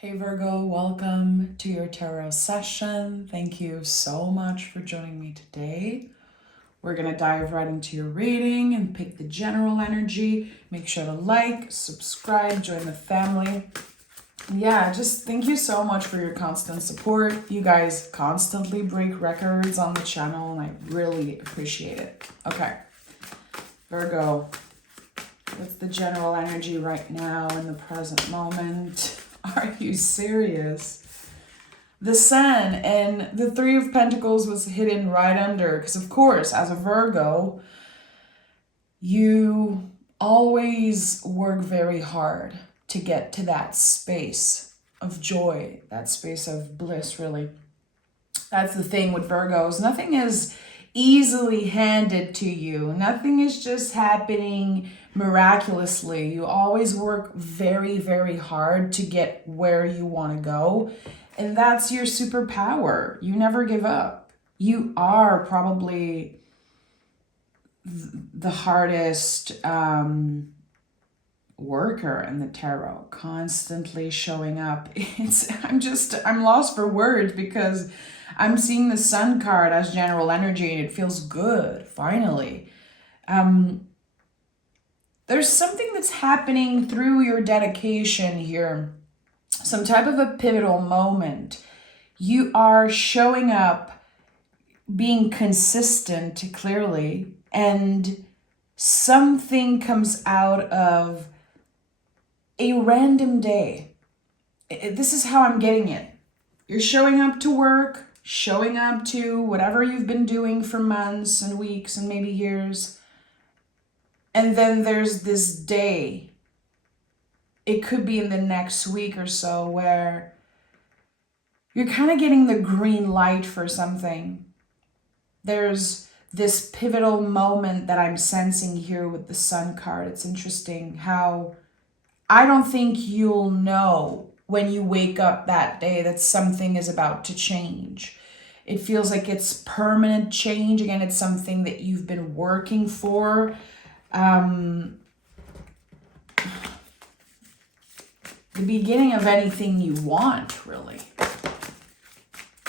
Hey Virgo, welcome to your tarot session. Thank you so much for joining me today. We're going to dive right into your reading and pick the general energy. Make sure to like, subscribe, join the family. Yeah, just thank you so much for your constant support. You guys constantly break records on the channel and I really appreciate it. Okay, Virgo, what's the general energy right now in the present moment? Are you serious? The Sun and the Three of Pentacles was hidden right under, because of course, as a Virgo, you always work very hard to get to that space of joy, that space of bliss, really. That's the thing with Virgos. Nothing is easily handed to you. Nothing is just happening miraculously. You always work very, very hard to get where you want to go. And that's your superpower. You never give up. You are probably the hardest worker in the tarot, constantly showing up. I'm lost for words because I'm seeing the Sun card as general energy and it feels good, finally. There's something that's happening through your dedication here, some type of a pivotal moment. You are showing up, being consistent clearly, and something comes out of a random day. This is how I'm getting it. You're showing up to work, showing up to whatever you've been doing for months and weeks and maybe years. And then there's this day. It could be in the next week or so where you're kind of getting the green light for something. There's this pivotal moment that I'm sensing here with the Sun card. It's interesting how I don't think you'll know when you wake up that day that something is about to change. It feels like it's permanent change. Again, it's something that you've been working for. The beginning of anything you want, really.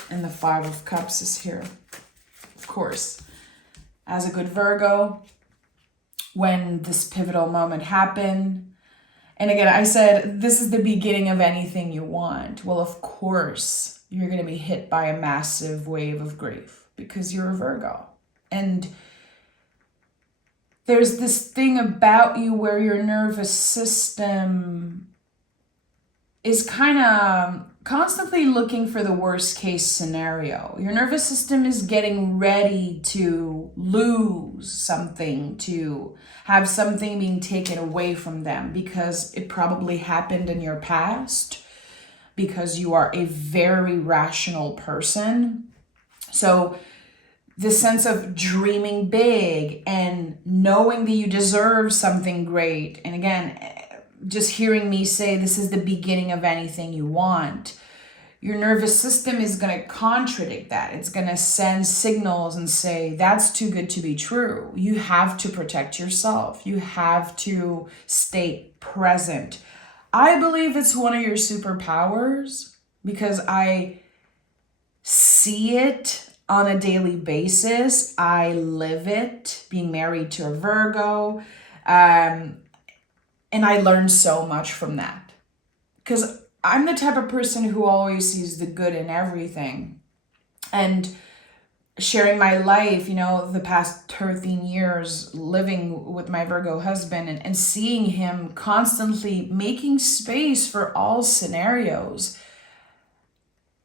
And the Five of Cups is here. Of course, as a good Virgo, when this pivotal moment happened, and again, I said, this is the beginning of anything you want. Well, of course, you're going to be hit by a massive wave of grief because you're a Virgo. And there's this thing about you where your nervous system is kind of constantly looking for the worst case scenario. Your nervous system is getting ready to lose something, to have something being taken away from them because it probably happened in your past, because you are a very rational person. So the sense of dreaming big and knowing that you deserve something great. And again, just hearing me say this is the beginning of anything you want, your nervous system is going to contradict that. It's going to send signals and say, that's too good to be true. You have to protect yourself. You have to stay present. I believe it's one of your superpowers because I see it on a daily basis. I live it, being married to a Virgo. And I learned so much from that because I'm the type of person who always sees the good in everything. And sharing my life, the past 13 years living with my Virgo husband and seeing him constantly making space for all scenarios.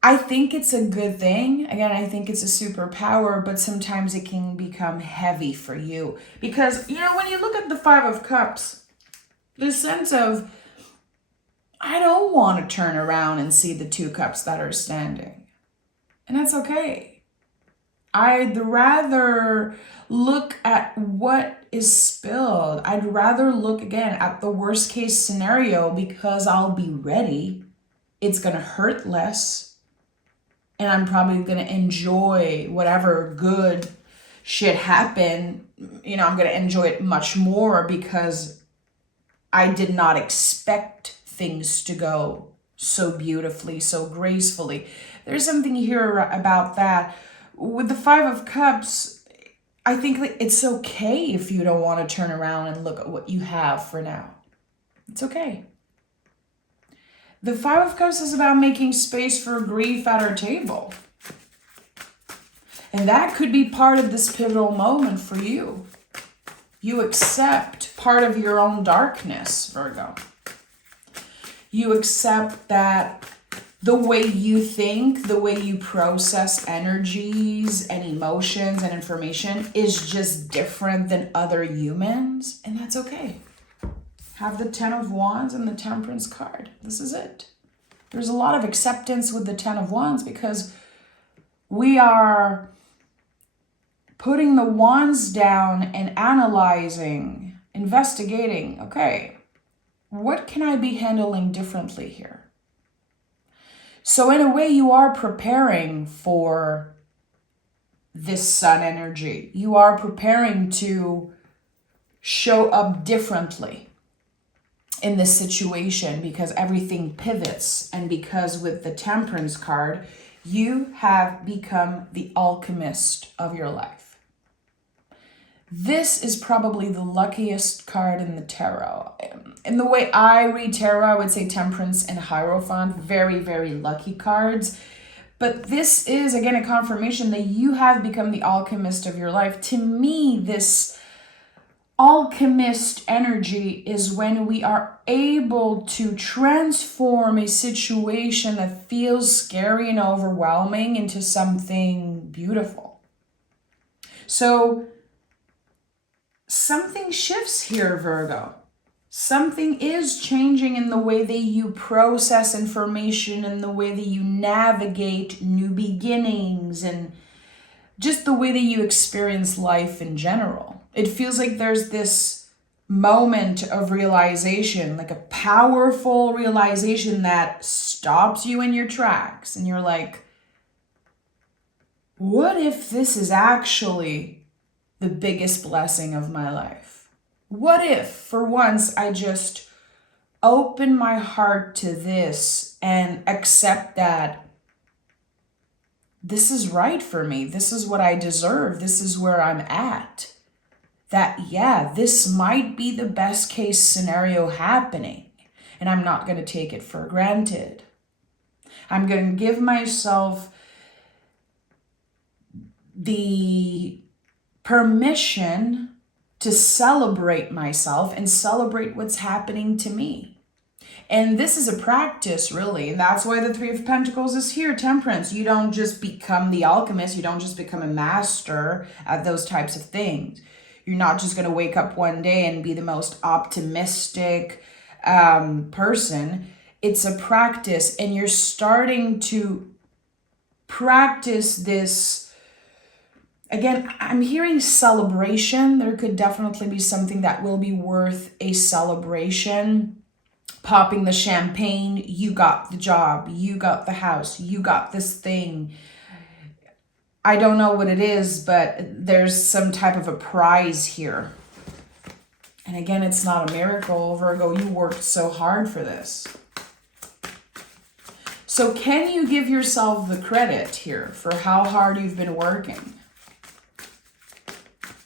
I think it's a good thing. Again, I think it's a superpower, but sometimes it can become heavy for you. Because, when you look at the Five of Cups, the sense of, I don't want to turn around and see the two cups that are standing. And that's okay. I'd rather look at what is spilled. I'd rather look again at the worst case scenario because I'll be ready. It's going to hurt less. And I'm probably going to enjoy whatever good shit happen. I'm going to enjoy it much more because I did not expect things to go so beautifully, so gracefully. There's something here about that. With the Five of Cups, I think that it's okay if you don't want to turn around and look at what you have for now. It's okay. The Five of Cups is about making space for grief at our table. And that could be part of this pivotal moment for you. You accept part of your own darkness, Virgo. You accept that the way you think, the way you process energies and emotions and information is just different than other humans, and that's okay. Have the Ten of Wands and the Temperance card. This is it. There's a lot of acceptance with the Ten of Wands because we are putting the wands down and analyzing, investigating, okay, what can I be handling differently here? So in a way, you are preparing for this sun energy. You are preparing to show up differently in this situation because everything pivots, and because with the Temperance card, you have become the alchemist of your life. This is probably the luckiest card in the tarot. In the way I read tarot, I would say Temperance and Hierophant, very, very lucky cards. But this is, again, a confirmation that you have become the alchemist of your life. To me, this alchemist energy is when we are able to transform a situation that feels scary and overwhelming into something beautiful. So something shifts here, Virgo. Something is changing in the way that you process information and the way that you navigate new beginnings and just the way that you experience life in general. It feels like there's this moment of realization, like a powerful realization that stops you in your tracks. And you're like, what if this is actually the biggest blessing of my life? What if, for once, I just open my heart to this and accept that this is right for me, this is what I deserve, this is where I'm at? That, yeah, this might be the best case scenario happening, and I'm not going to take it for granted. I'm going to give myself the permission to celebrate myself and celebrate what's happening to me. And this is a practice, really. And that's why the Three of Pentacles is here, Temperance. You don't just become the alchemist. You don't just become a master at those types of things. You're not just going to wake up one day and be the most optimistic person. It's a practice, and you're starting to practice this. Again, I'm hearing celebration. There could definitely be something that will be worth a celebration. Popping the champagne, you got the job, you got the house, you got this thing. I don't know what it is, but there's some type of a prize here. And again, it's not a miracle, Virgo. You worked so hard for this. So can you give yourself the credit here for how hard you've been working?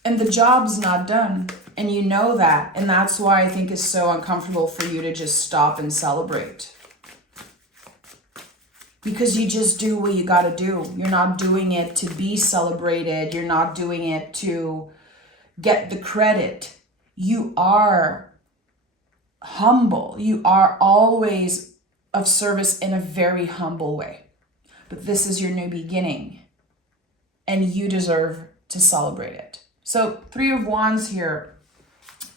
And the job's not done, and you know that, and that's why I think it's so uncomfortable for you to just stop and celebrate. Because you just do what you gotta do. You're not doing it to be celebrated. You're not doing it to get the credit. You are humble. You are always of service in a very humble way. But this is your new beginning, and you deserve to celebrate it. So Three of Wands here,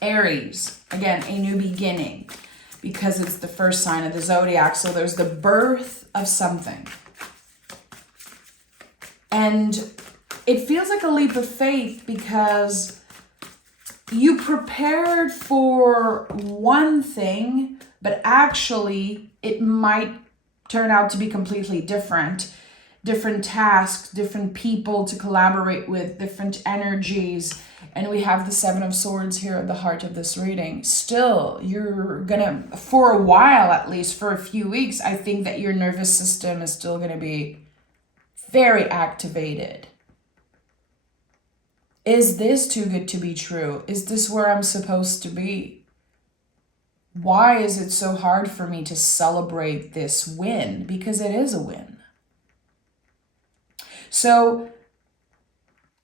Aries, again, a new beginning, because it's the first sign of the zodiac. So there's the birth of something. And it feels like a leap of faith because you prepared for one thing, but actually it might turn out to be completely different. different tasks, different people to collaborate with, different energies. And we have the Seven of Swords here at the heart of this reading. Still, you're gonna, for a while at least, for a few weeks, I think that your nervous system is still gonna be very activated. Is this too good to be true? Is this where I'm supposed to be? Why is it so hard for me to celebrate this win? Because it is a win. So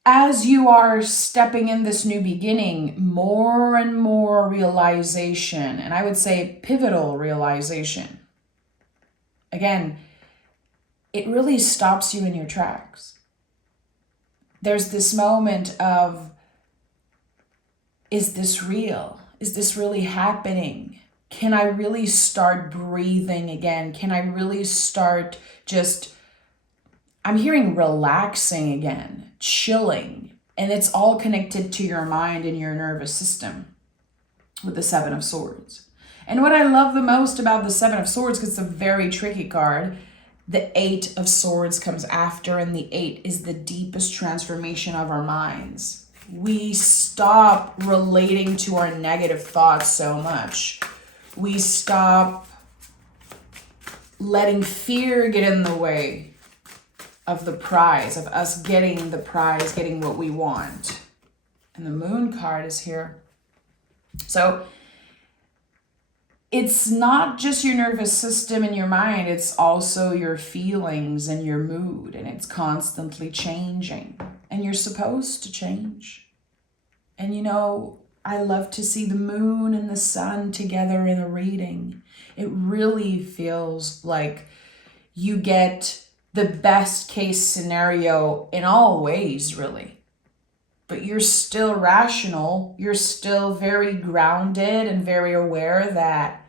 as you are stepping in this new beginning, more and more realization, and I would say pivotal realization. Again, it really stops you in your tracks. There's this moment of, is this real? Is this really happening? Can I really start breathing again? Can I really start just, I'm hearing relaxing again, chilling, and it's all connected to your mind and your nervous system with the Seven of Swords. And what I love the most about the Seven of Swords, because it's a very tricky card, the Eight of Swords comes after, and the Eight is the deepest transformation of our minds. We stop relating to our negative thoughts so much. We stop letting fear get in the way of the prize, of us getting the prize, getting what we want. And the Moon card is here. So it's not just your nervous system and your mind, it's also your feelings and your mood, and it's constantly changing. And you're supposed to change. And you know, I love to see the moon and the sun together in a reading. It really feels like you get the best case scenario in all ways, really. But you're still rational. You're still very grounded and very aware that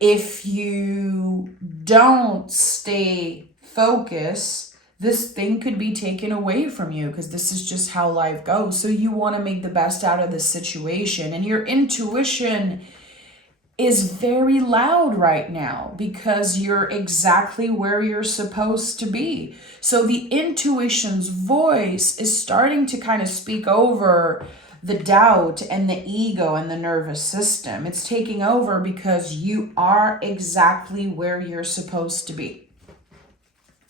if you don't stay focused, this thing could be taken away from you, because this is just how life goes. So you want to make the best out of this situation. And your intuition is very loud right now because you're exactly where you're supposed to be. So the intuition's voice is starting to kind of speak over the doubt and the ego and the nervous system. It's taking over because you are exactly where you're supposed to be.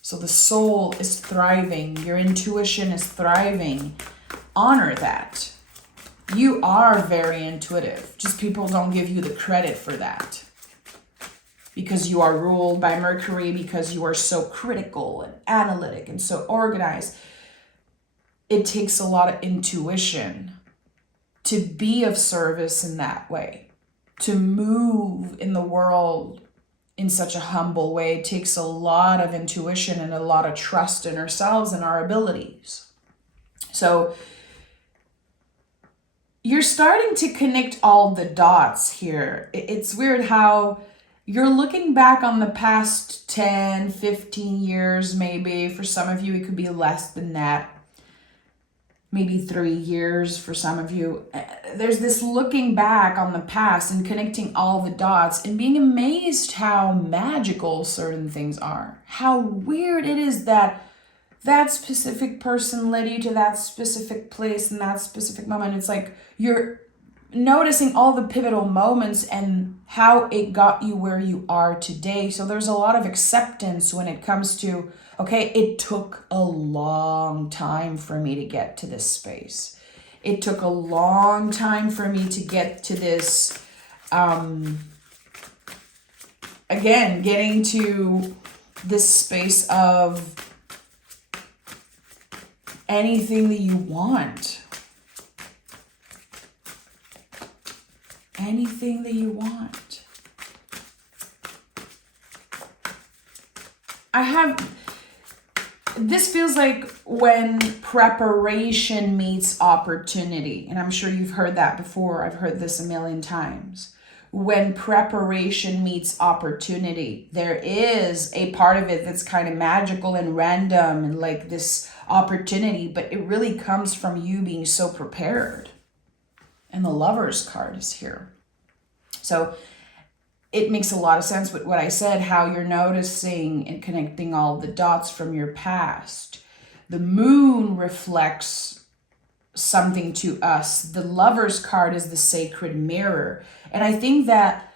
So the soul is thriving. Your intuition is thriving. Honor that. You are very intuitive. Just people don't give you the credit for that. Because you are ruled by Mercury, because you are so critical and analytic and so organized. It takes a lot of intuition to be of service in that way. To move in the world in such a humble way. It takes a lot of intuition and a lot of trust in ourselves and our abilities. So you're starting to connect all the dots here. It's weird how you're looking back on the past 10, 15 years, maybe. For some of you, it could be less than that. Maybe 3 years for some of you. There's this looking back on the past and connecting all the dots and being amazed how magical certain things are. How weird it is that that specific person led you to that specific place in that specific moment. It's like you're noticing all the pivotal moments and how it got you where you are today. So there's a lot of acceptance when it comes to, okay, it took a long time for me to get to this space. It took a long time for me to get to this, again, getting to this space of anything that you want. Anything that you want. This feels like when preparation meets opportunity. And I'm sure you've heard that before. I've heard this a million times. When preparation meets opportunity, there is a part of it that's kind of magical and random and like this opportunity, but it really comes from you being so prepared. And the Lover's card is here. So it makes a lot of sense with what I said, how you're noticing and connecting all the dots from your past. The moon reflects something to us. The Lover's card is the sacred mirror. And I think that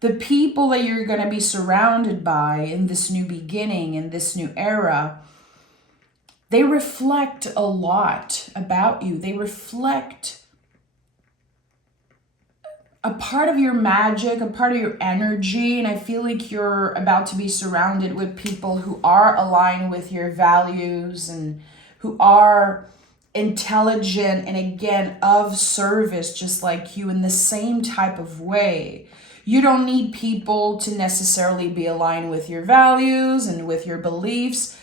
the people that you're going to be surrounded by in this new beginning, in this new era, they reflect a lot about you. They reflect a part of your magic, a part of your energy. And I feel like you're about to be surrounded with people who are aligned with your values and who are intelligent and, again, of service, just like you, in the same type of way. You don't need people to necessarily be aligned with your values and with your beliefs,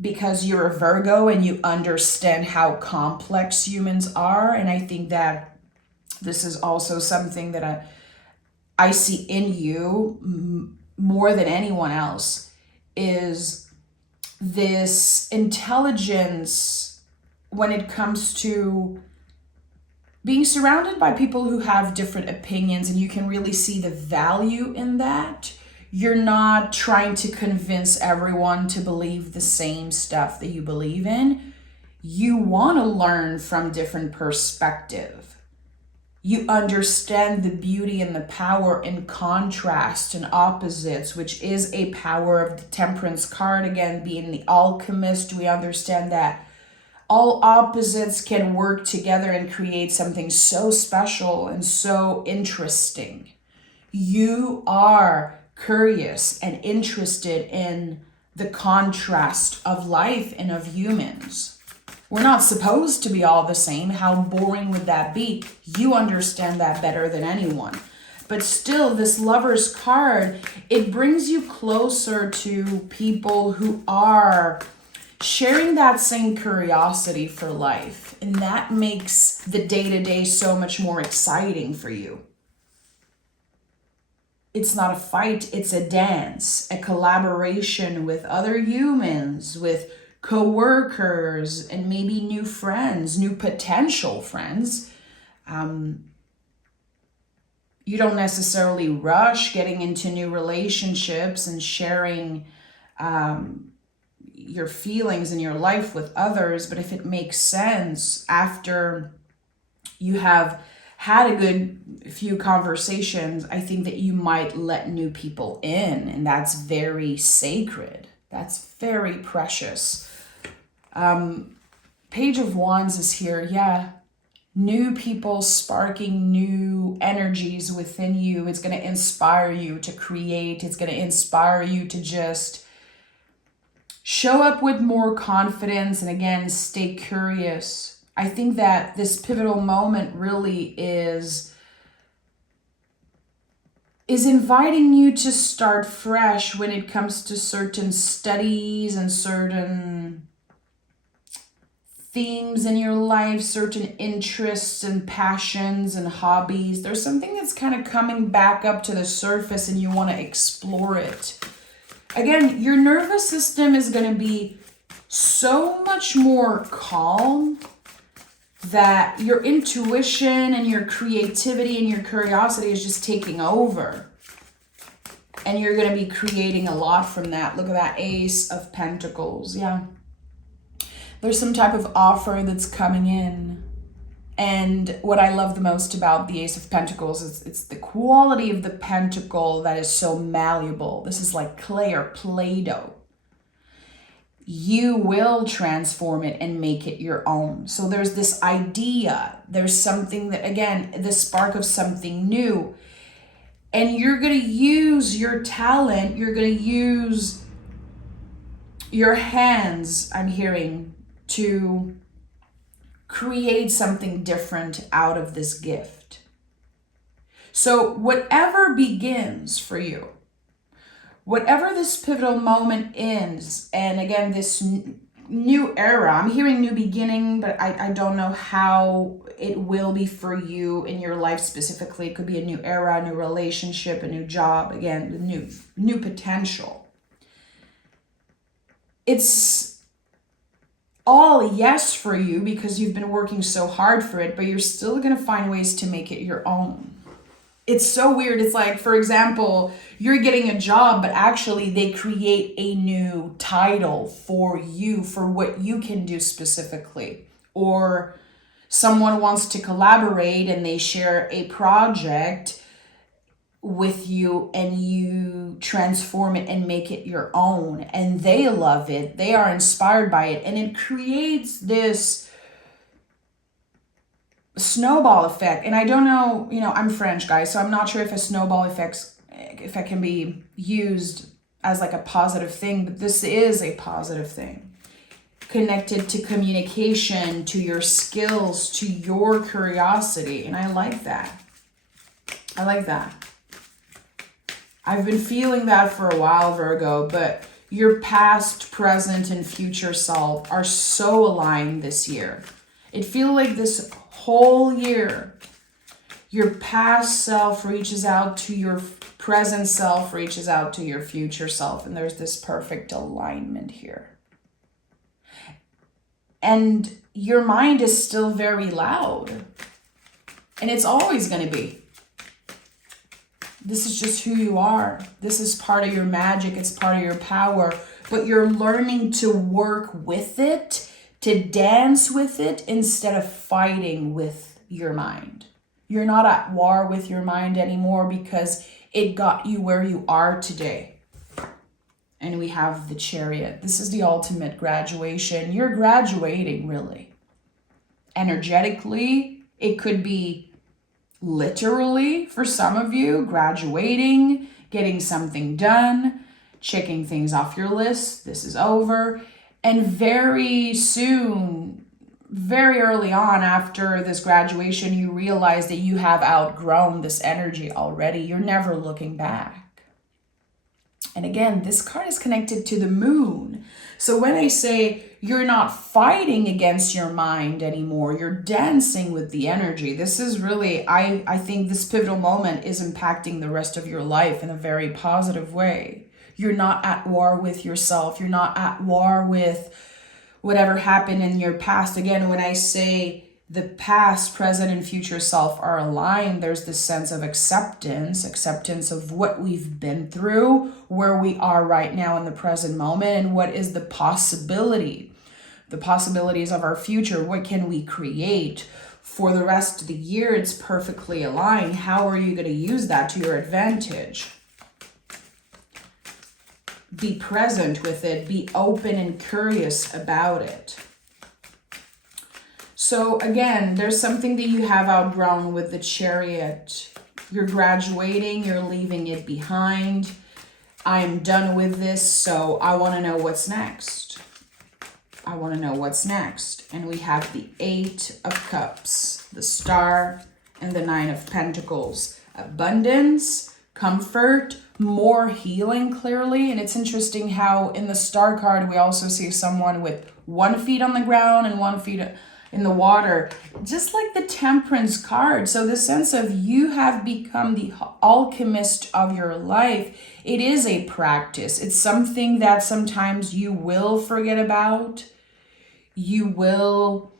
because you're a Virgo and you understand how complex humans are. And I think that this is also something that I see in you more than anyone else, is this intelligence when it comes to being surrounded by people who have different opinions, and you can really see the value in that. You're not trying to convince everyone to believe the same stuff that you believe in. You want to learn from different perspective. You understand the beauty and the power in contrast and opposites, which is a power of the Temperance card. Again, being the alchemist, we understand that all opposites can work together and create something so special and so interesting. You are curious and interested in the contrast of life and of humans. We're not supposed to be all the same. How boring would that be? You understand that better than anyone. But still, this Lover's card, it brings you closer to people who are sharing that same curiosity for life. And that makes the day-to-day so much more exciting for you. It's not a fight, it's a dance, a collaboration with other humans, with co-workers, and maybe new friends, new potential friends. You don't necessarily rush getting into new relationships and sharing your feelings and your life with others, but if it makes sense after you have had a good few conversations, I think that you might let new people in, and that's very sacred. That's very precious. Page of Wands is here. Yeah. New people sparking new energies within you. It's going to inspire you to create. It's going to inspire you to just show up with more confidence and, again, stay curious. I think that this pivotal moment really is inviting you to start fresh when it comes to certain studies and certain themes in your life, certain interests and passions and hobbies. There's something that's kind of coming back up to the surface and you want to explore it. Again, your nervous system is going to be so much more calm that your intuition and your creativity and your curiosity is just taking over. And you're going to be creating a lot from that. Look at that Ace of Pentacles. Yeah. There's some type of offer that's coming in. And what I love the most about the Ace of Pentacles is it's the quality of the pentacle that is so malleable. This is like clay or Play-Doh. You will transform it and make it your own. So there's this idea. There's something that, again, the spark of something new. And you're going to use your talent. You're going to use your hands, I'm hearing, to create something different out of this gift. So whatever begins for you, whatever this pivotal moment is, and again, this new era, I'm hearing new beginning, but I don't know how it will be for you in your life specifically. It could be a new era, a new relationship, a new job, again, the new potential. It's all yes for you because you've been working so hard for it, but you're still going to find ways to make it your own. It's so weird. It's like, for example, you're getting a job, but actually they create a new title for you, for what you can do specifically. Or someone wants to collaborate and they share a project with you and you transform it and make it your own. And they love it. They are inspired by it. And it creates this snowball effect. And I don't know, I'm French, guys, so I'm not sure if a snowball if it can be used as like a positive thing, but this is a positive thing connected to communication, to your skills, to your curiosity. And I like that. I've been feeling that for a while, Virgo, but your past, present, and future self are so aligned this year. It feels like this whole year, your past self reaches out to your present self, reaches out to your future self, and there's this perfect alignment here. And your mind is still very loud, and it's always going to be. This is just who you are. This is part of your magic. It's part of your power. But you're learning to work with it, to dance with it, instead of fighting with your mind. You're not at war with your mind anymore because it got you where you are today. And we have the Chariot. This is the ultimate graduation. You're graduating, really. Energetically, it could be literally, for some of you, graduating, getting something done, checking things off your list. This is over. And very soon, very early on after this graduation, you realize that you have outgrown this energy already. You're never looking back. And again, this card is connected to the moon. So when I say you're not fighting against your mind anymore, you're dancing with the energy. This is really, I think this pivotal moment is impacting the rest of your life in a very positive way. You're not at war with yourself. You're not at war with whatever happened in your past. Again, when I say the past, present, and future self are aligned, there's this sense of acceptance of what we've been through, where we are right now in the present moment, and what is the possibilities of our future. What can we create for the rest of the year? It's perfectly aligned. How are you going to use that to your advantage? Be present with it. Be open and curious about it. So again, there's something that you have outgrown with the Chariot. You're graduating, you're leaving it behind. I'm done with this, so I want to know what's next. And we have the Eight of Cups, the Star, and the Nine of Pentacles. Abundance, comfort, more healing, clearly. And it's interesting how in the Star card, we also see someone with 1 foot on the ground and 1 foot in the water, just like the Temperance card. So the sense of you have become the alchemist of your life. It is a practice. It's something that sometimes you will forget about. You will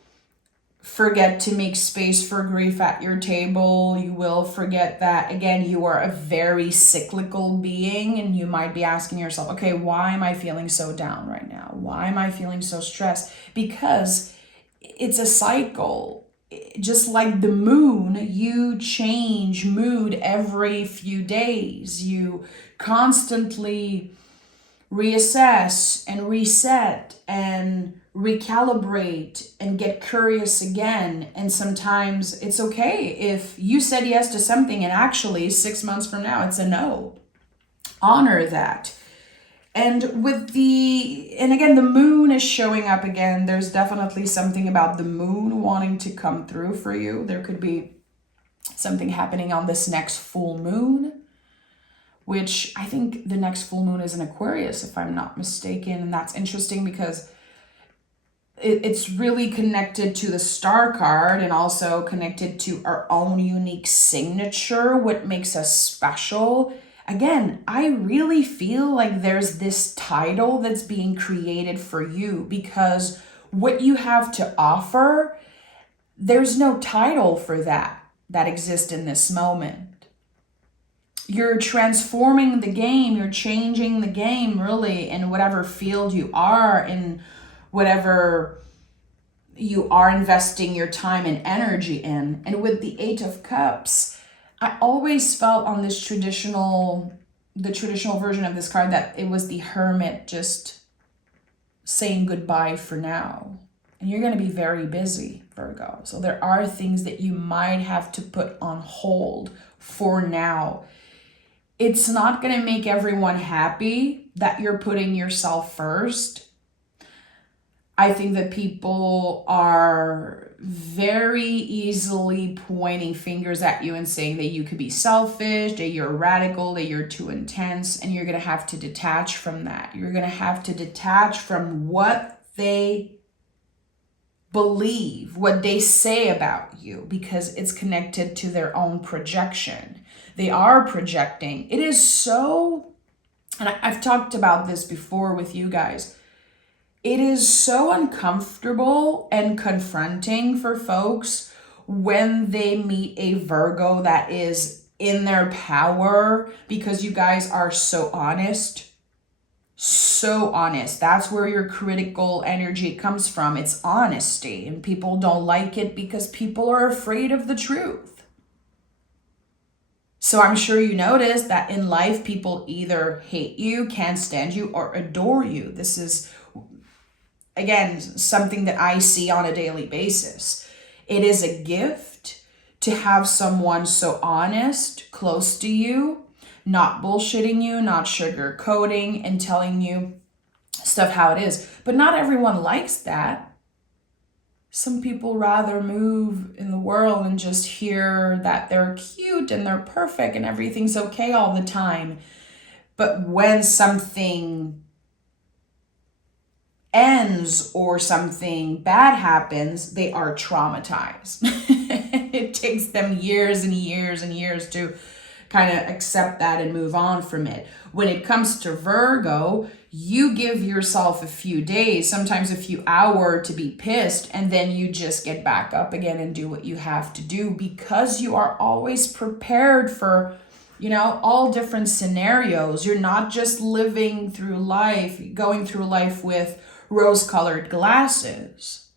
forget to make space for grief at your table. You will forget that, again, you are a very cyclical being, and you might be asking yourself, okay, why am I feeling so down right now? Why am I feeling so stressed? Because it's a cycle. Just like the moon, you change mood every few days. You constantly reassess and reset and recalibrate and get curious again. And sometimes it's okay if you said yes to something and actually 6 months from now it's a no. Honor that. And again, the moon is showing up again. There's definitely something about the moon wanting to come through for you. There could be something happening on this next full moon, which I think the next full moon is in Aquarius, if I'm not mistaken. And that's interesting because it's really connected to the Star card and also connected to our own unique signature, what makes us special. Again, I really feel like there's this title that's being created for you because what you have to offer, there's no title for that exists in this moment. you're transforming the game, you're changing the game really in whatever field you are, in whatever you are investing your time and energy in. And with the Eight of Cups, I always felt on this the traditional version of this card, that it was the Hermit just saying goodbye for now. And you're going to be very busy, Virgo. So there are things that you might have to put on hold for now. It's not going to make everyone happy that you're putting yourself first. I think that people are very easily pointing fingers at you and saying that you could be selfish, that you're radical, that you're too intense, and you're going to have to detach from that. You're going to have to detach from what they believe, what they say about you, because it's connected to their own projection. They are projecting. It is so, and I've talked about this before with you guys, it is so uncomfortable and confronting for folks when they meet a Virgo that is in their power, because you guys are so honest. So honest. That's where your critical energy comes from. It's honesty. And people don't like it because people are afraid of the truth. So I'm sure you notice that in life, people either hate you, can't stand you, or adore you. This is, again, something that I see on a daily basis. It is a gift to have someone so honest, close to you, not bullshitting you, not sugarcoating and telling you stuff how it is. But not everyone likes that. Some people rather move in the world and just hear that they're cute and they're perfect and everything's okay all the time. But when something ends or something bad happens, they are traumatized. It takes them years and years and years to kind of accept that and move on from it. When it comes to Virgo, you give yourself a few days, sometimes a few hours to be pissed, and then you just get back up again and do what you have to do, because you are always prepared for, all different scenarios. You're not just living through life, going through life with rose-colored glasses.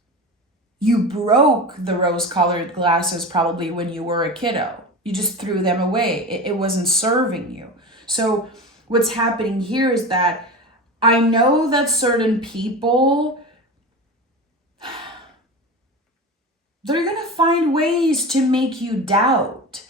You broke the rose-colored glasses probably when you were a kiddo. You just threw them away. It wasn't serving you. So what's happening here is that I know that certain people, they're going to find ways to make you doubt.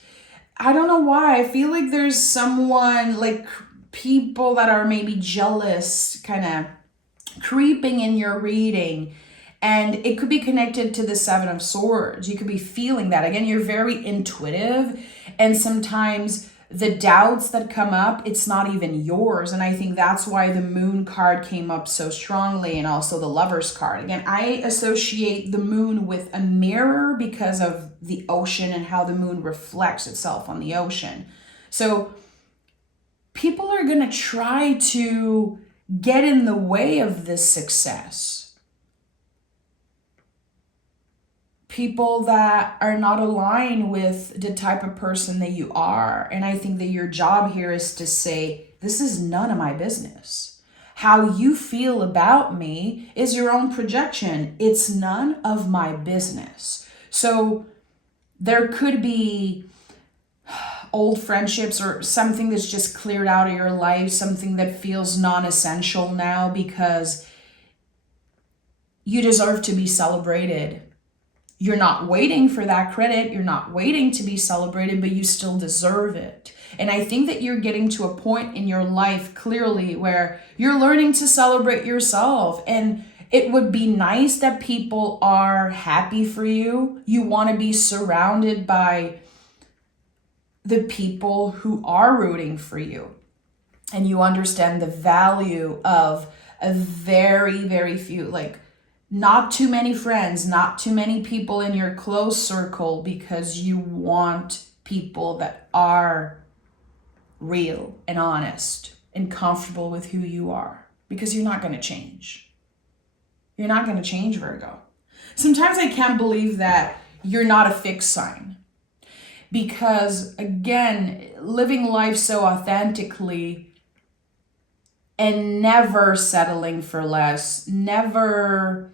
I don't know why. I feel like there's someone, like people that are maybe jealous, kind of creeping in your reading. And it could be connected to the Seven of Swords. You could be feeling that. Again, you're very intuitive. And sometimes the doubts that come up, it's not even yours. And I think that's why the Moon card came up so strongly, and also the Lover's card. Again, I associate the Moon with a mirror because of the ocean and how the Moon reflects itself on the ocean. So people are going to try to get in the way of this success. People that are not aligned with the type of person that you are. And I think that your job here is to say, this is none of my business. How you feel about me is your own projection. It's none of my business. So there could be old friendships or something that's just cleared out of your life, something that feels non-essential now, because you deserve to be celebrated. You're not waiting for that credit. You're not waiting to be celebrated, but you still deserve it. And I think that you're getting to a point in your life clearly where you're learning to celebrate yourself. And it would be nice that people are happy for you. You want to be surrounded by the people who are rooting for you. And you understand the value of a very, very few, not too many friends, not too many people in your close circle, because you want people that are real and honest and comfortable with who you are, because you're not going to change. You're not going to change, Virgo. Sometimes I can't believe that you're not a fixed sign. Because again, living life so authentically and never settling for less, never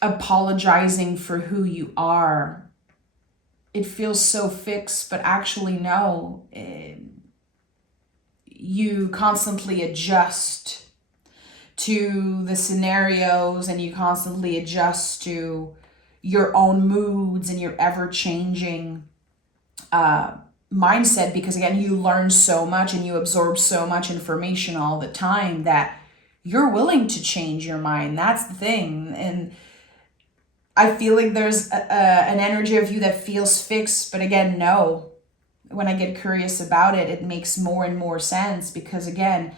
apologizing for who you are. It feels so fixed, but actually no. You constantly adjust to the scenarios, and you constantly adjust to your own moods and your ever-changing mindset, because again, you learn so much and you absorb so much information all the time that you're willing to change your mind. That's the thing. And I feel like there's an energy of you that feels fixed, but again, no. When I get curious about it, it makes more and more sense, because again,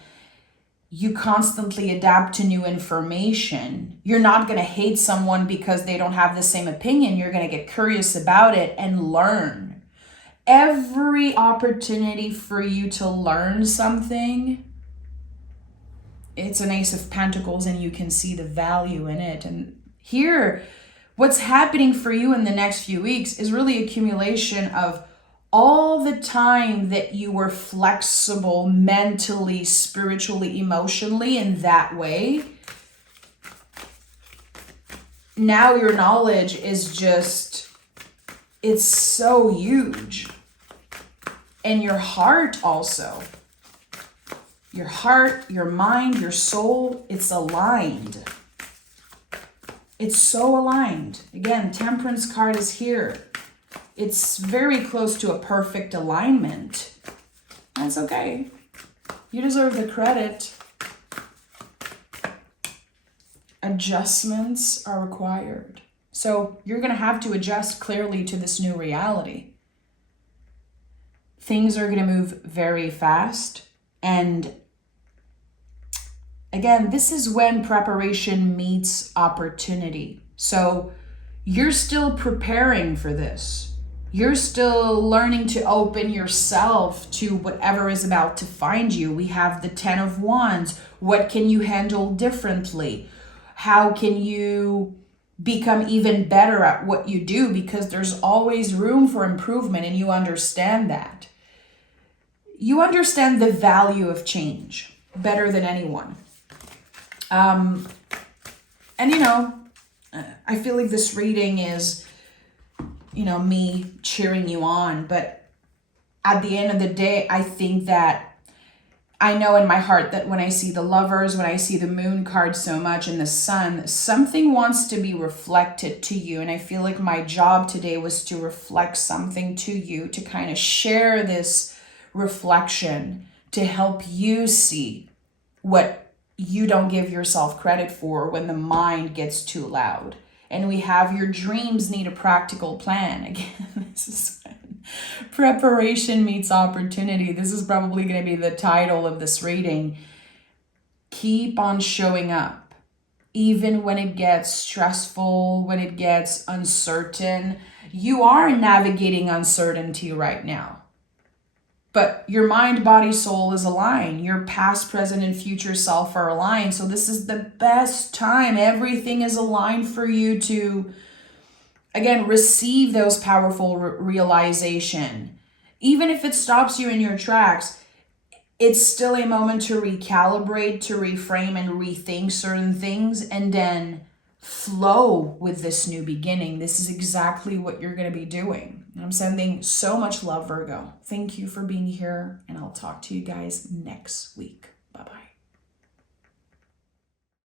you constantly adapt to new information. You're not going to hate someone because they don't have the same opinion. You're going to get curious about it and learn. Every opportunity for you to learn something, it's an Ace of Pentacles, and you can see the value in it. And here, what's happening for you in the next few weeks is really accumulation of all the time that you were flexible mentally, spiritually, emotionally in that way. Now your knowledge is just, it's so huge. And your heart also. Your heart, your mind, your soul, it's aligned. It's so aligned. Again, Temperance card is here. It's very close to a perfect alignment. That's okay. You deserve the credit. Adjustments are required. So you're going to have to adjust clearly to this new reality. Things are going to move very fast. And again, this is when preparation meets opportunity. So you're still preparing for this. You're still learning to open yourself to whatever is about to find you. We have the 10 of Wands. What can you handle differently? How can you become even better at what you do? Because there's always room for improvement, and you understand that. You understand the value of change better than anyone. And I feel like this reading is, me cheering you on. But at the end of the day, I think that I know in my heart that when I see the Lovers, when I see the Moon card so much and the Sun, something wants to be reflected to you. And I feel like my job today was to reflect something to you, to kind of share this reflection, to help you see what you don't give yourself credit for when the mind gets too loud. And we have your dreams need a practical plan. Again, this is when preparation meets opportunity. This is probably going to be the title of this reading. Keep on showing up. Even when it gets stressful, when it gets uncertain. You are navigating uncertainty right now. But your mind, body, soul is aligned. Your past, present, and future self are aligned. So this is the best time. Everything is aligned for you to, again, receive those powerful realization. Even if it stops you in your tracks, it's still a moment to recalibrate, to reframe, and rethink certain things, and then flow with this new beginning. This is exactly what you're going to be doing. And I'm sending so much love, Virgo. Thank you for being here, and I'll talk to you guys next week.